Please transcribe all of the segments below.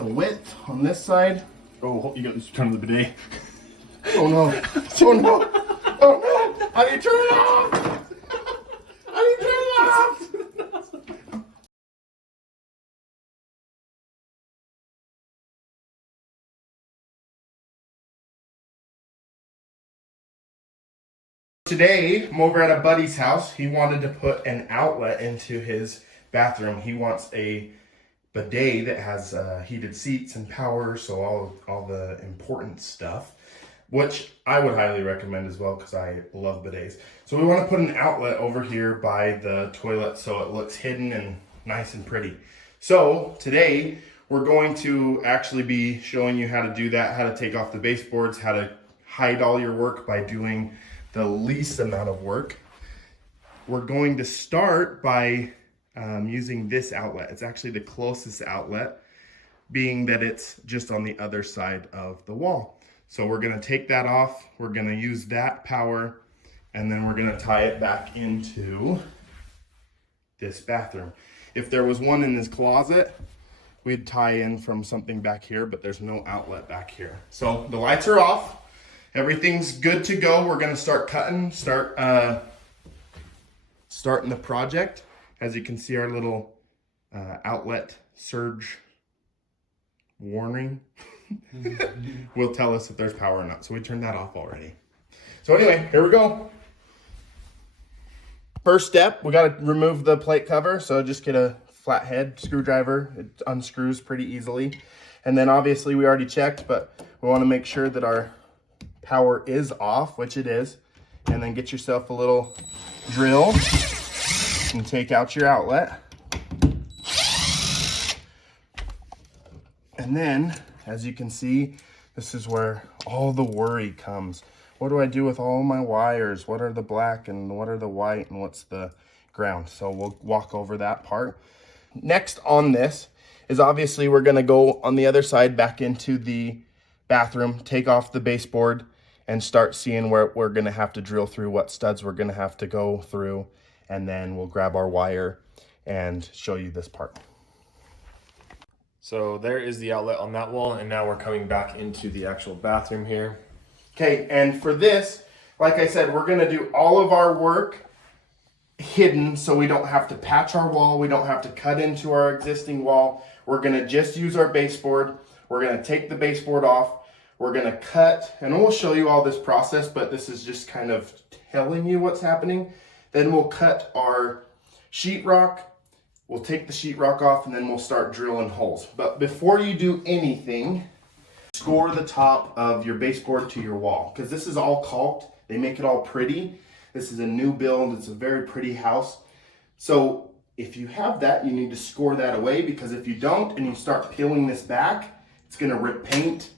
the width on this side. Oh, you got to turn the bidet. Oh no. Oh no. Oh no. How do you turn it off? How do you turn it off? Today, I'm over at a buddy's house. He wanted to put an outlet into his bathroom. He wants a bidet that has heated seats and power, so all the important stuff, which I would highly recommend as well because I love bidets. So we want to put an outlet over here by the toilet so it looks hidden and nice and pretty. So today we're going to actually be showing you how to do that, how to take off the baseboards, how to hide all your work by doing the least amount of work. We're going to start by using this outlet. It's actually the closest outlet, being that it's just on the other side of the wall. So we're going to take that off. We're going to use that power, and then we're going to tie it back into this bathroom. If there was one in this closet, we'd tie in from something back here, but there's no outlet back here. So the lights are off. Everything's good to go. We're going to start cutting, starting the project. As you can see, our little outlet surge warning will tell us if there's power or not. So we turned that off already. So anyway, here we go. First step, we got to remove the plate cover. So just get a flathead screwdriver. It unscrews pretty easily. And then obviously we already checked, but we want to make sure that our power is off, which it is. And then get yourself a little drill and take out your outlet. And then, as you can see, this is where all the worry comes. What do I do with all my wires? What are the black and what are the white and what's the ground? So we'll walk over that part. Next on this is obviously we're gonna go on the other side back into the bathroom, take off the baseboard, and start seeing where we're gonna have to drill through, what studs we're gonna have to go through, and then we'll grab our wire and show you this part. So there is the outlet on that wall, and now we're coming back into the actual bathroom here. Okay, and for this, like I said, we're gonna do all of our work hidden so we don't have to patch our wall, we don't have to cut into our existing wall. We're gonna just use our baseboard. We're gonna take the baseboard off. We're gonna cut, and we'll show you all this process, but this is just kind of telling you what's happening. Then we'll cut our sheetrock. We'll take the sheetrock off, and then we'll start drilling holes. But before you do anything, score the top of your baseboard to your wall, because this is all caulked. They make it all pretty. This is a new build. It's a very pretty house. So if you have that, you need to score that away, because if you don't and you start peeling this back, it's gonna rip paint.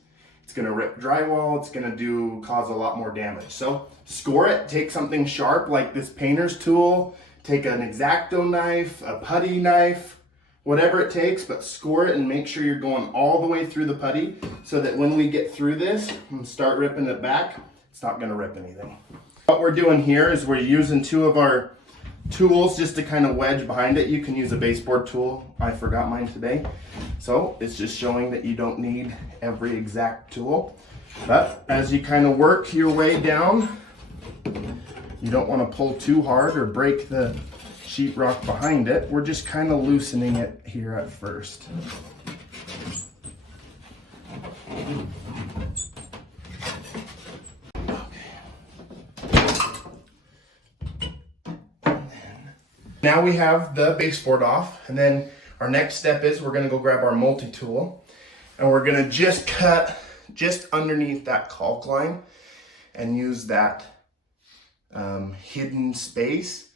It's gonna rip drywall, it's gonna cause a lot more damage. So score it, take something sharp like this painter's tool, take an X-Acto knife, a putty knife, whatever it takes, but score it and make sure you're going all the way through the putty so that when we get through this and start ripping it back, it's not gonna rip anything. What we're doing here is we're using two of our tools just to kind of wedge behind it. You can use a baseboard tool. I forgot mine today. So it's just showing that you don't need every exact tool. But as you kind of work your way down, you don't want to pull too hard or break the sheetrock behind it. We're just kind of loosening it here at first. Now we have the baseboard off, and then our next step is we're gonna go grab our multi-tool, and we're gonna just cut just underneath that caulk line and use that hidden space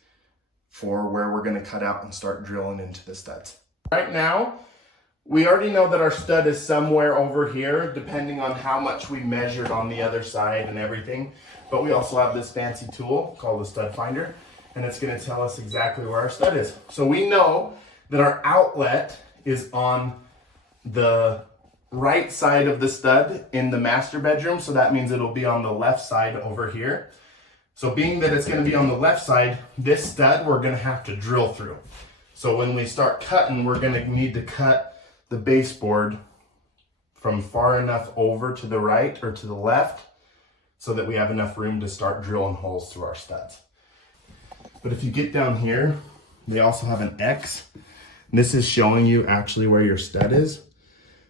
for where we're gonna cut out and start drilling into the studs. Right now, we already know that our stud is somewhere over here, depending on how much we measured on the other side and everything, but we also have this fancy tool called the stud finder, and it's gonna tell us exactly where our stud is. So we know that our outlet is on the right side of the stud in the master bedroom, so that means it'll be on the left side over here. So being that it's gonna be on the left side, this stud we're gonna have to drill through. So when we start cutting, we're gonna need to cut the baseboard from far enough over to the right or to the left so that we have enough room to start drilling holes through our studs. But if you get down here, we also have an X. This is showing you actually where your stud is.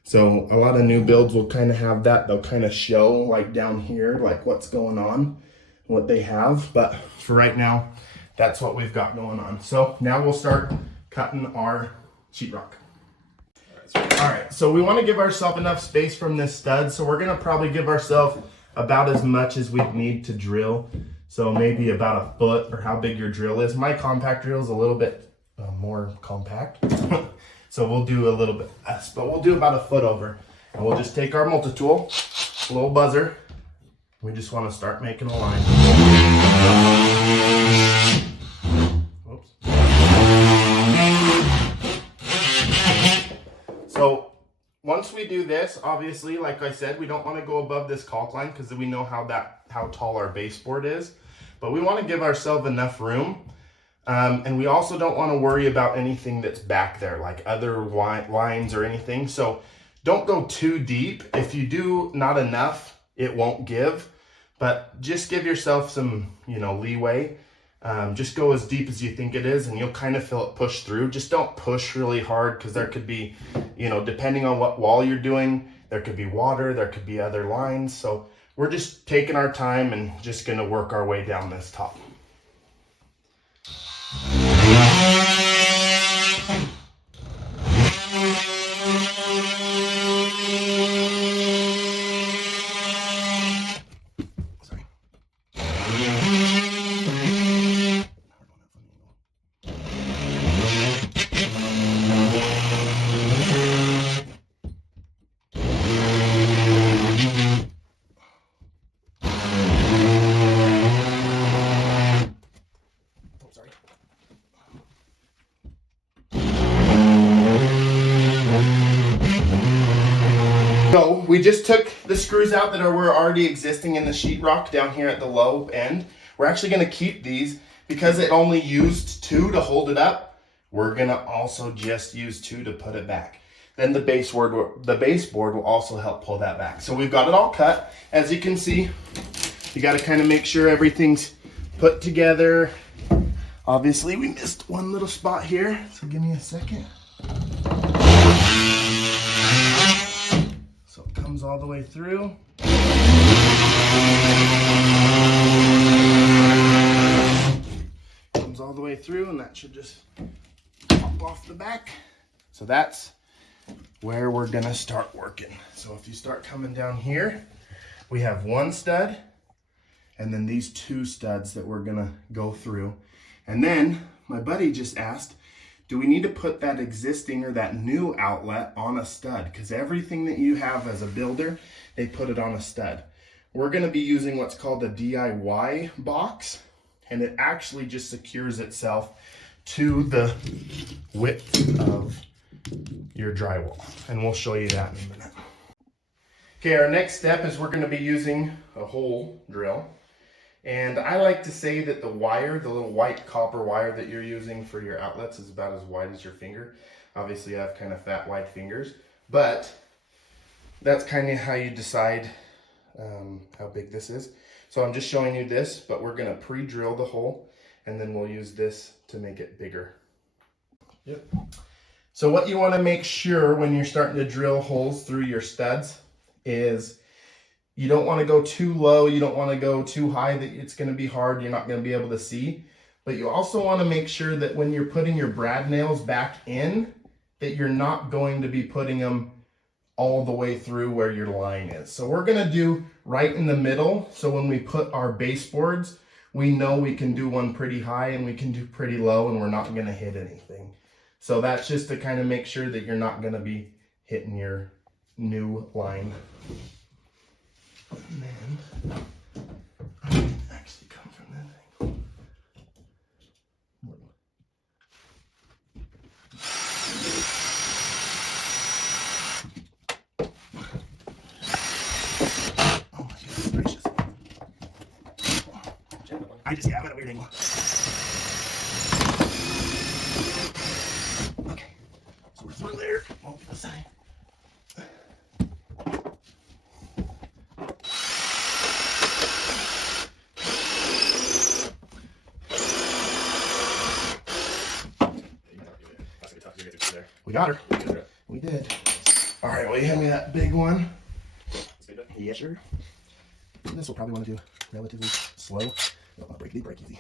So a lot of new builds will kind of have that. They'll kind of show like down here, like what's going on, what they have. But for right now, that's what we've got going on. So now we'll start cutting our sheetrock. All right, so we want to give ourselves enough space from this stud. So we're gonna probably give ourselves about as much as we need to drill. So maybe about a foot, or how big your drill is. My compact drill is a little bit more compact. So we'll do a little bit less, but we'll do about a foot over. And we'll just take our multi-tool, little buzzer. We just want to start making a line. Whoops. So once we do this, obviously, like I said, we don't want to go above this caulk line because we know how tall our baseboard is. But we want to give ourselves enough room. And we also don't want to worry about anything that's back there, like other lines or anything. So don't go too deep. If you do not enough, it won't give. But just give yourself some, leeway. Just go as deep as you think it is, and you'll kind of feel it push through. Just don't push really hard, because there could be, depending on what wall you're doing, there could be water, there could be other lines. So we're just taking our time and just going to work our way down this top. So we just took the screws out that were already existing in the sheetrock down here at the low end. We're actually going to keep these because it only used 2 to hold it up. We're going to also just use 2 to put it back. Then the baseboard will also help pull that back. So we've got it all cut. As you can see, you got to kind of make sure everything's put together. Obviously, we missed one little spot here, so give me a second. So it comes all the way through. Comes all the way through, and that should just pop off the back. So that's where we're gonna start working. So if you start coming down here, we have 1 stud, and then these 2 studs that we're gonna go through. And then my buddy just asked, do we need to put that existing or that new outlet on a stud? Because everything that you have as a builder, they put it on a stud. We're gonna be using what's called a DIY box, and it actually just secures itself to the width of your drywall. And we'll show you that in a minute. Okay, our next step is we're gonna be using a hole drill. And I like to say that the wire, the little white copper wire that you're using for your outlets, is about as wide as your finger. Obviously I have kind of fat, wide fingers, but that's kind of how you decide how big this is. So I'm just showing you this, but we're gonna pre-drill the hole, and then we'll use this to make it bigger. Yep. So what you wanna make sure when you're starting to drill holes through your studs is you don't want to go too low, you don't want to go too high that it's going to be hard, you're not going to be able to see. But you also want to make sure that when you're putting your brad nails back in, that you're not going to be putting them all the way through where your line is. So we're going to do right in the middle, so when we put our baseboards, we know we can do one pretty high and we can do pretty low, and we're not going to hit anything. So that's just to kind of make sure that you're not going to be hitting your new line. And then I can actually come from that angle. Oh my goodness gracious. I'm at a weird angle. Okay, so we're through there. Over the side. got her. We did. All right, will you hand me that big one? Yes, sir. This will probably want to do relatively slow. No, not break easy, break easy.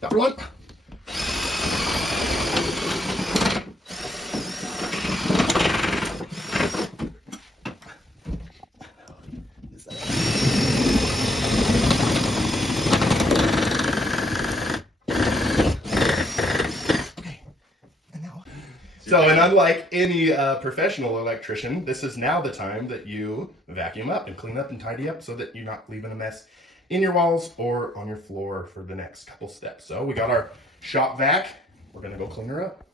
Got one. So, and unlike any professional electrician, this is now the time that you vacuum up and clean up and tidy up so that you're not leaving a mess in your walls or on your floor for the next couple steps. So we got our shop vac. We're gonna go clean her up.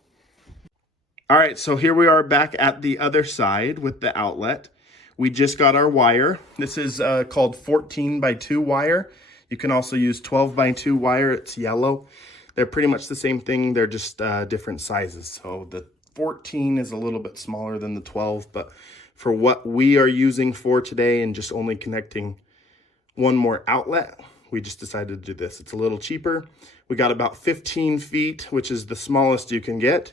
All right, so here we are back at the other side with the outlet. We just got our wire. This is called 14x2 wire. You can also use 12x2 wire. It's yellow. They're pretty much the same thing. They're just different sizes. So the 14 is a little bit smaller than the 12, but for what we are using for today and just only connecting one more outlet, we just decided to do this. It's a little cheaper. We got about 15 feet, which is the smallest you can get,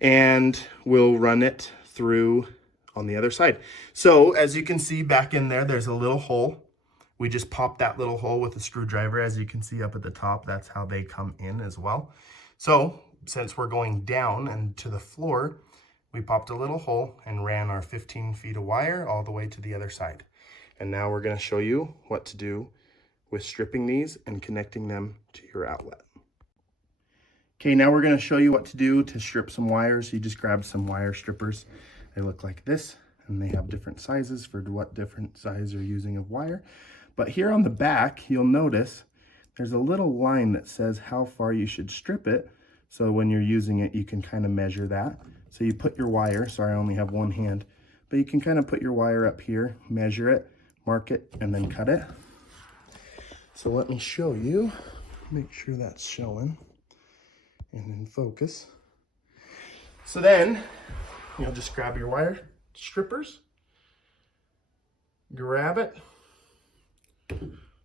and we'll run it through on the other side. So as you can see back in there, there's a little hole. We just popped that little hole with a screwdriver. As you can see up at the top, that's how they come in as well. So since we're going down and to the floor, we popped a little hole and ran our 15 feet of wire all the way to the other side. And now we're going to show you what to do with stripping these and connecting them to your outlet. Okay, now we're going to show you what to do to strip some wires. You just grab some wire strippers. They look like this, and they have different sizes for what different size you're using of wire. But here on the back, you'll notice there's a little line that says how far you should strip it. So when you're using it, you can kind of measure that. So you put your wire, sorry, I only have one hand, but you can kind of put your wire up here, measure it, mark it, and then cut it. So let me show you, make sure that's showing and in focus. So then you'll just grab your wire strippers, grab it,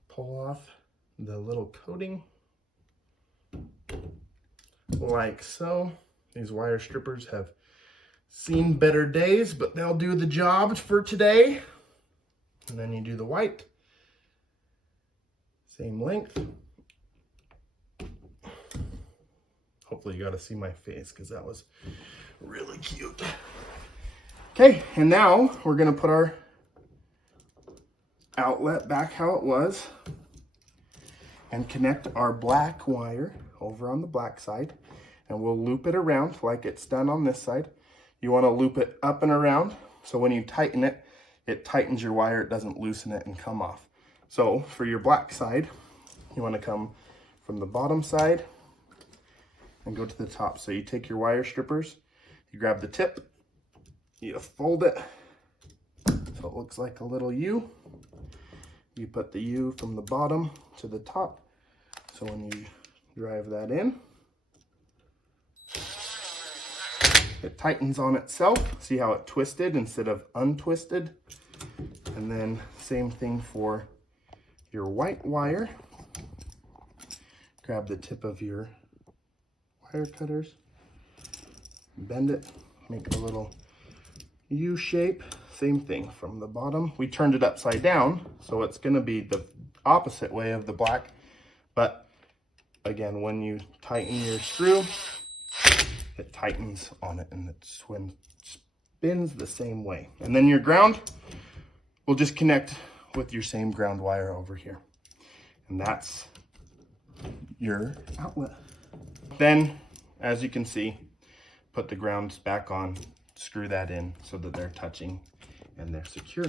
pull off the little coating like so. These wire strippers have seen better days, but they'll do the job for today. And then you do the white, same length. Hopefully you got to see my face because that was really cute. Okay, and now we're going to put our outlet back how it was and connect our black wire over on the black side, and we'll loop it around like it's done on this side. You want to loop it up and around so when you tighten it, it tightens your wire, it doesn't loosen it and come off. So for your black side, you want to come from the bottom side and go to the top. So you take your wire strippers, you grab the tip, you fold it so it looks like a little U. You put the U from the bottom to the top. So when you drive that in, it tightens on itself. See how it twisted instead of untwisted? And then same thing for your white wire. Grab the tip of your wire cutters, bend it, make a little U shape. Same thing from the bottom. We turned it upside down, so it's gonna be the opposite way of the black. But again, when you tighten your screw, it tightens on it and it spins the same way. And then your ground will just connect with your same ground wire over here. And that's your outlet. Then, as you can see, put the grounds back on, screw that in so that they're touching and they're secure.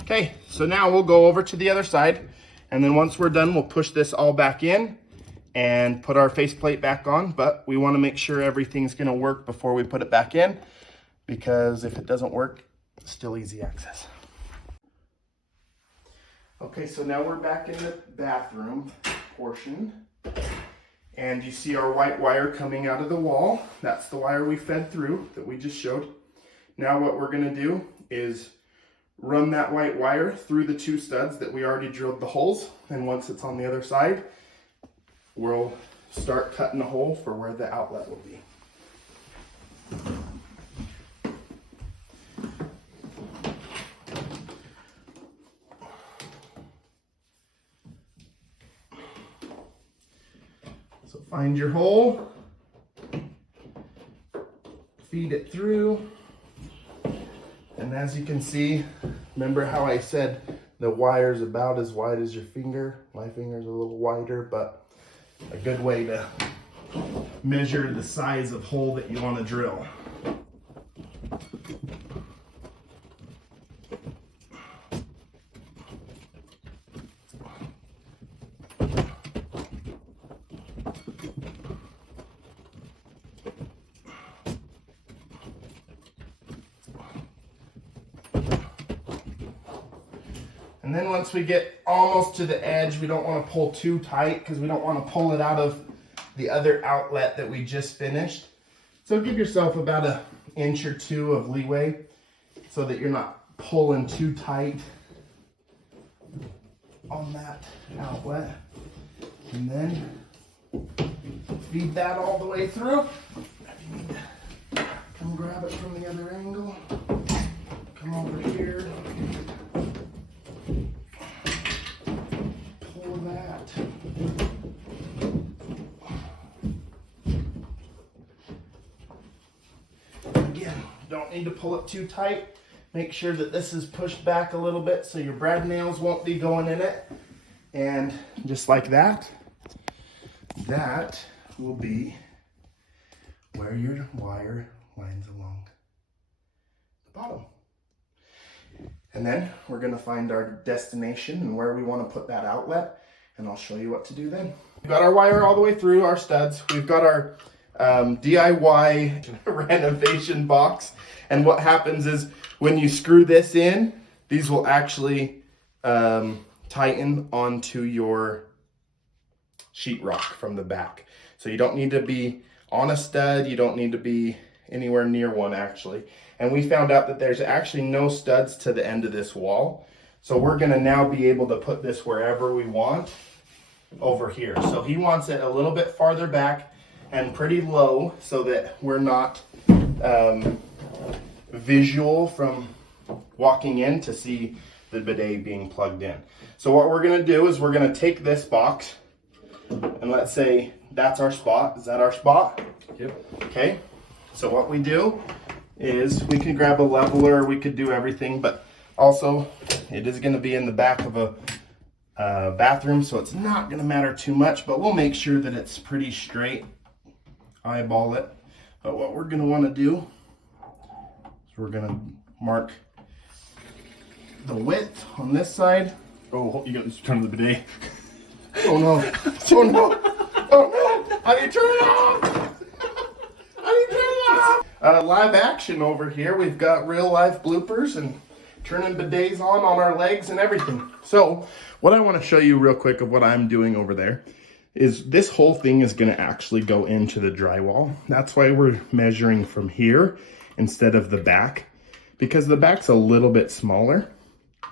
Okay, so now we'll go over to the other side, and then once we're done, we'll push this all back in and put our faceplate back on, but we want to make sure everything's going to work before we put it back in, because if it doesn't work, it's still easy access. Okay, so now we're back in the bathroom portion, and you see our white wire coming out of the wall. That's the wire we fed through that we just showed. Now what we're gonna do is run that white wire through the 2 studs that we already drilled the holes, and once it's on the other side, we'll start cutting a hole for where the outlet will be. So find your hole, feed it through, and as you can see, remember how I said the wire's about as wide as your finger? My finger's a little wider, but a good way to measure the size of hole that you want to drill. And then once we get almost to the edge, we don't want to pull too tight because we don't want to pull it out of the other outlet that we just finished. So give yourself about an inch or 2 of leeway so that you're not pulling too tight on that outlet. And then feed that all the way through. If you need to come grab it from the other angle, come over here. Pull that. Again, don't need to pull it too tight. Make sure that this is pushed back a little bit so your brad nails won't be going in it. And just like that, that will be where your wire lines along the bottom. And then we're gonna find our destination and where we wanna put that outlet, and I'll show you what to do then. We've got our wire all the way through our studs. We've got our DIY renovation box. And what happens is when you screw this in, these will actually tighten onto your sheetrock from the back. So you don't need to be on a stud. You don't need to be anywhere near one actually. And we found out that there's actually no studs to the end of this wall. So we're gonna now be able to put this wherever we want over here. So he wants it a little bit farther back and pretty low so that we're not visual from walking in to see the bidet being plugged in. So what we're gonna do is we're gonna take this box and let's say that's our spot. Is that our spot? Yep. Okay. So what we do is we can grab a leveler, we could do everything, but also it is gonna be in the back of a bathroom, so it's not gonna matter too much, but we'll make sure that it's pretty straight. Eyeball it. But what we're gonna wanna do is we're gonna mark the width on this side. Oh, you got to turn the bidet. Oh no, oh no, oh no, how do you turn it off? How do you turn it off? Live action over here. We've got real life bloopers and turning bidets on our legs and everything. So what I want to show you real quick of what I'm doing over there is this whole thing is going to actually go into the drywall. That's why we're measuring from here instead of the back, because the back's a little bit smaller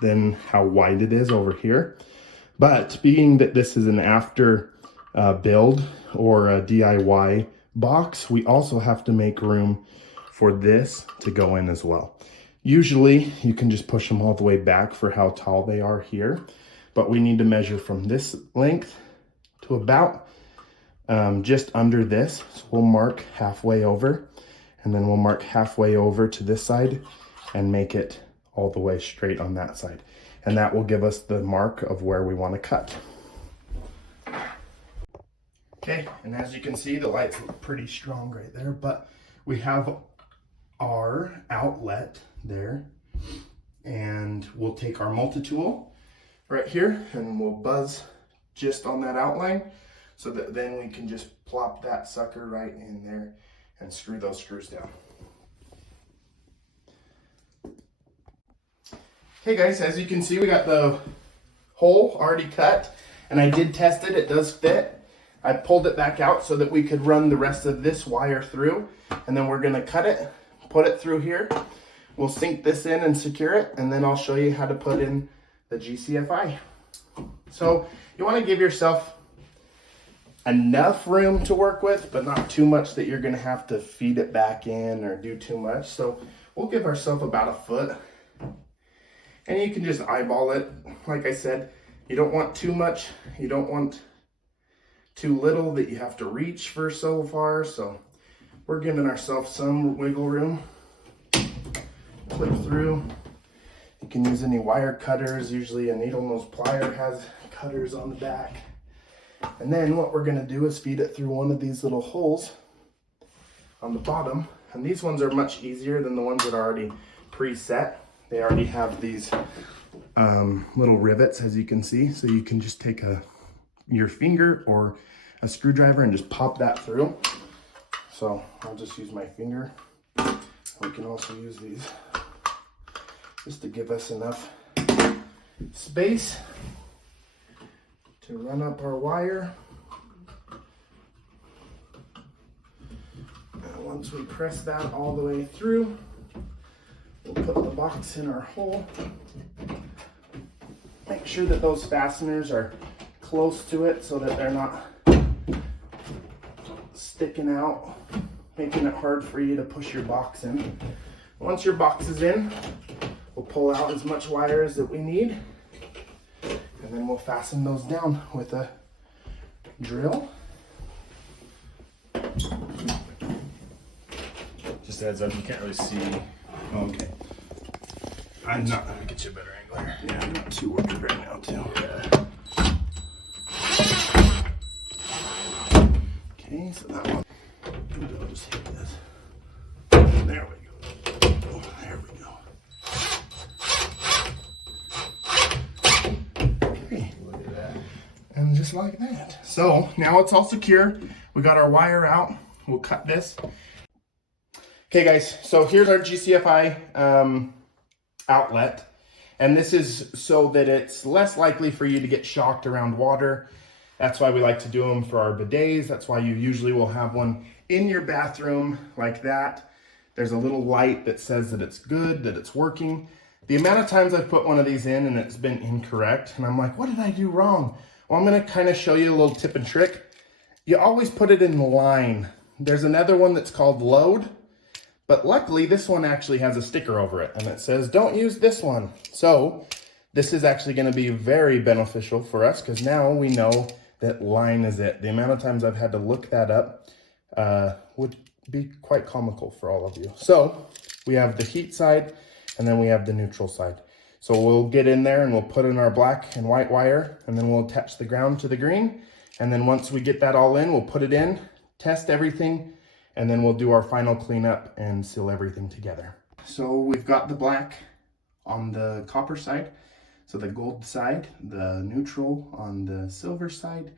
than how wide it is over here. But being that this is an after build or a DIY box, we also have to make room for this to go in as well. Usually you can just push them all the way back for how tall they are here, but we need to measure from this length to about just under this. So we'll mark halfway over, and then we'll mark halfway over to this side and make it all the way straight on that side. And that will give us the mark of where we want to cut. Okay, and as you can see, the lights look pretty strong right there, but we have our outlet there, and we'll take our multi-tool right here and we'll buzz just on that outline so that then we can just plop that sucker right in there and screw those screws down. Okay guys, as you can see, we got the hole already cut, and I did test it, it does fit. I pulled it back out so that we could run the rest of this wire through, and then we're gonna cut it, put it through here. we'll sink this in and secure it, and then I'll show you how to put in the GCFI. So you want to give yourself enough room to work with, but not too much that you're going to have to feed it back in or do too much. So we'll give ourselves about a foot, and you can just eyeball it. Like I said, you don't want too much, you don't want too little that you have to reach for so far. So we're giving ourselves some wiggle room. Clip through. You can use any wire cutters. Usually a needle nose plier has cutters on the back. And then what we're going to do is feed it through one of these little holes on the bottom. And these ones are much easier than the ones that are already preset. They already have these little rivets, as you can see. So you can just take your finger or a screwdriver and just pop that through. So I'll just use my finger. We can also use these just to give us enough space to run up our wire. And once we press that all the way through, we'll put the box in our hole. Make sure that those fasteners are close to it so that they're not sticking out, making it hard for you to push your box in. Once your box is in, we'll pull out as much wire as that we need, and then we'll fasten those down with a drill. Just a heads up, you can't really see. Okay. I'm not. Let me get you a better angle here. Yeah, I'm not too worried right now, too. Yeah. Okay, so that one. I'll just hit this. There we go. There we go. Okay. Look at that. And just like that. So now it's all secure. We got our wire out. We'll cut this. Okay guys, so here's our GCFI outlet. And this is so that it's less likely for you to get shocked around water. That's why we like to do them for our bidets. That's why you usually will have one in your bathroom like that. There's a little light that says that it's good, that it's working. The amount of times I've put one of these in and it's been incorrect, and I'm like, what did I do wrong? Well, I'm gonna kind of show you a little tip and trick. You always put it in line. There's another one that's called load, but luckily this one actually has a sticker over it and it says, don't use this one. So this is actually gonna be very beneficial for us because now we know that line is it. The amount of times I've had to look that up would be quite comical for all of you. So we have the heat side and then we have the neutral side. So we'll get in there and we'll put in our black and white wire, and then we'll attach the ground to the green. And then once we get that all in, we'll put it in, test everything, and then we'll do our final cleanup and seal everything together. So we've got the black on the copper side, so the gold side, the neutral on the silver side,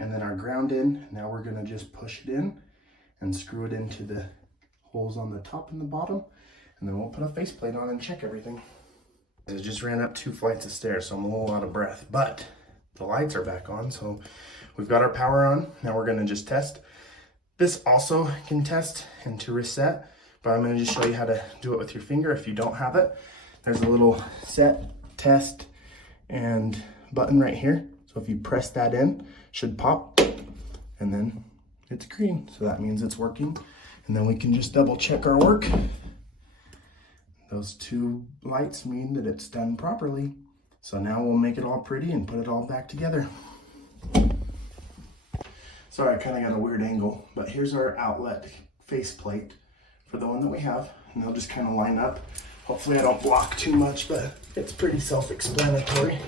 and then our ground in. Now we're gonna just push it in and screw it into the holes on the top and the bottom, and then we'll put a faceplate on and check everything. I just ran up 2 flights of stairs, so I'm a little out of breath, but the lights are back on, so we've got our power on. Now we're gonna just test. This also can test and to reset, but I'm gonna just show you how to do it with your finger if you don't have it. There's a little set, test, and button right here. So if you press that in, it should pop, and then it's green. So that means it's working. And then we can just double check our work. Those 2 lights mean that it's done properly. So now we'll make it all pretty and put it all back together. Sorry, I kind of got a weird angle, but here's our outlet faceplate for the one that we have. And they'll just kind of line up. Hopefully I don't block too much, but it's pretty self-explanatory.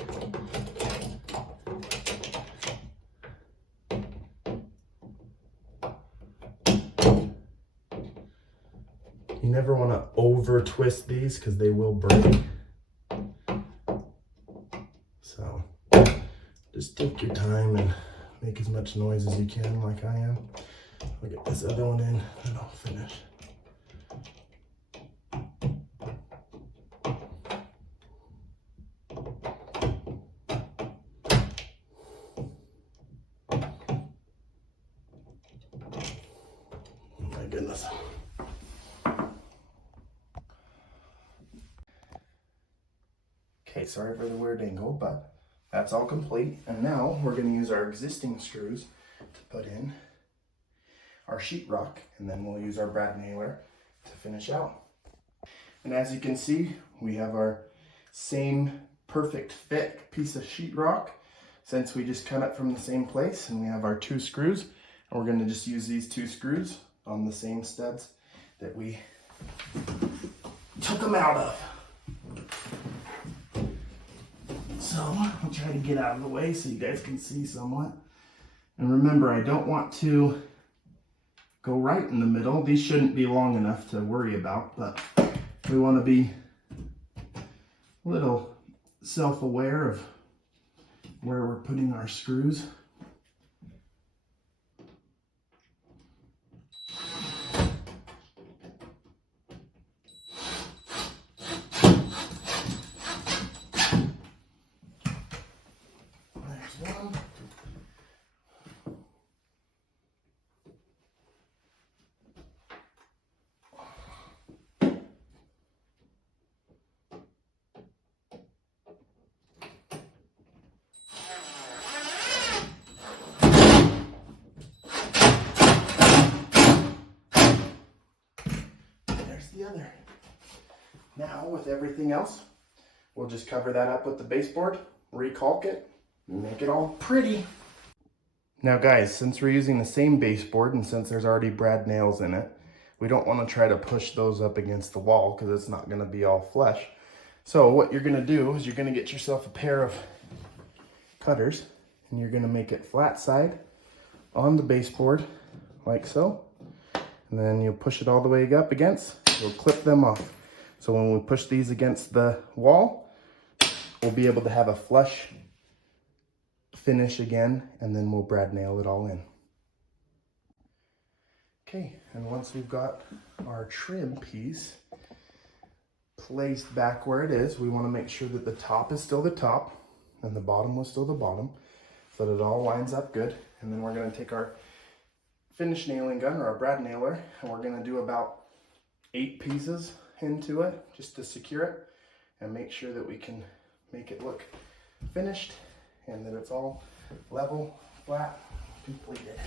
You never want to over twist these because they will break. So just take your time and make as much noise as you can, like I am. I'll get this other one in and I'll finish. Oh my goodness. Okay, sorry for the weird angle, but that's all complete. And now we're going to use our existing screws to put in our sheetrock, and then we'll use our brad nailer to finish out. And as you can see, we have our same perfect fit piece of sheetrock since we just cut it from the same place, and we have our 2 screws, and we're going to just use these 2 screws on the same studs that we took them out of. So I'll try to get out of the way so you guys can see somewhat. And remember, I don't want to go right in the middle. These shouldn't be long enough to worry about, but we want to be a little self-aware of where we're putting our screws. There's one. There's the other. Now with everything else, we'll just cover that up with the baseboard, recalk it, and make it all pretty. Now guys, since we're using the same baseboard and since there's already brad nails in it, we don't want to try to push those up against the wall because it's not going to be all flush. So what you're going to do is you're going to get yourself a pair of cutters and you're going to make it flat side on the baseboard like so. And then you'll push it all the way up against, you'll clip them off. So when we push these against the wall, we'll be able to have a flush finish again, and then we'll brad nail it all in. Okay, and once we've got our trim piece placed back where it is, we want to make sure that the top is still the top and the bottom was still the bottom, so that it all lines up good. And then we're going to take our finish nailing gun or our brad nailer, and we're going to do about 8 pieces into it just to secure it and make sure that we can make it look finished and that it's all level, flat, completed.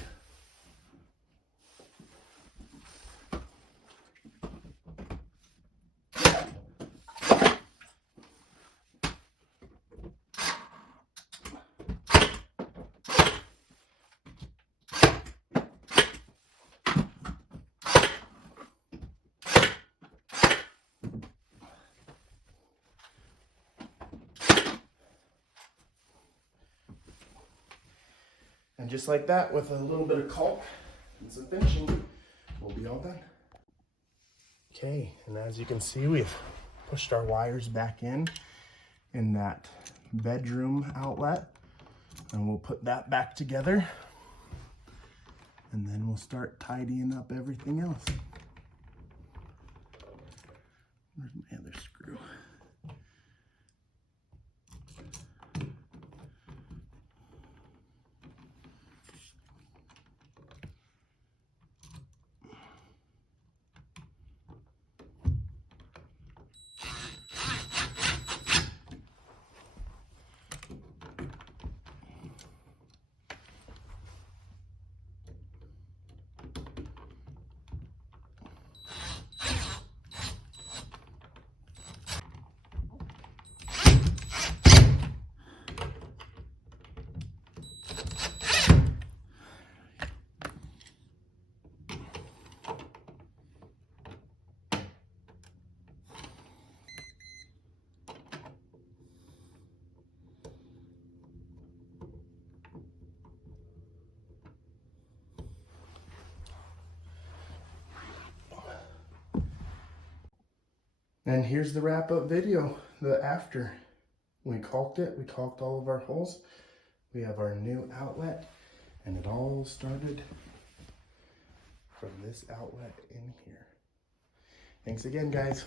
And just like that, with a little bit of caulk and some finishing, we'll be all done. Okay, and as you can see, we've pushed our wires back in that bedroom outlet, and we'll put that back together, and then we'll start tidying up everything else. Where's my other screw? And here's the wrap up video, the after. We caulked it, we caulked all of our holes. We have our new outlet, and it all started from this outlet in here. Thanks again, guys.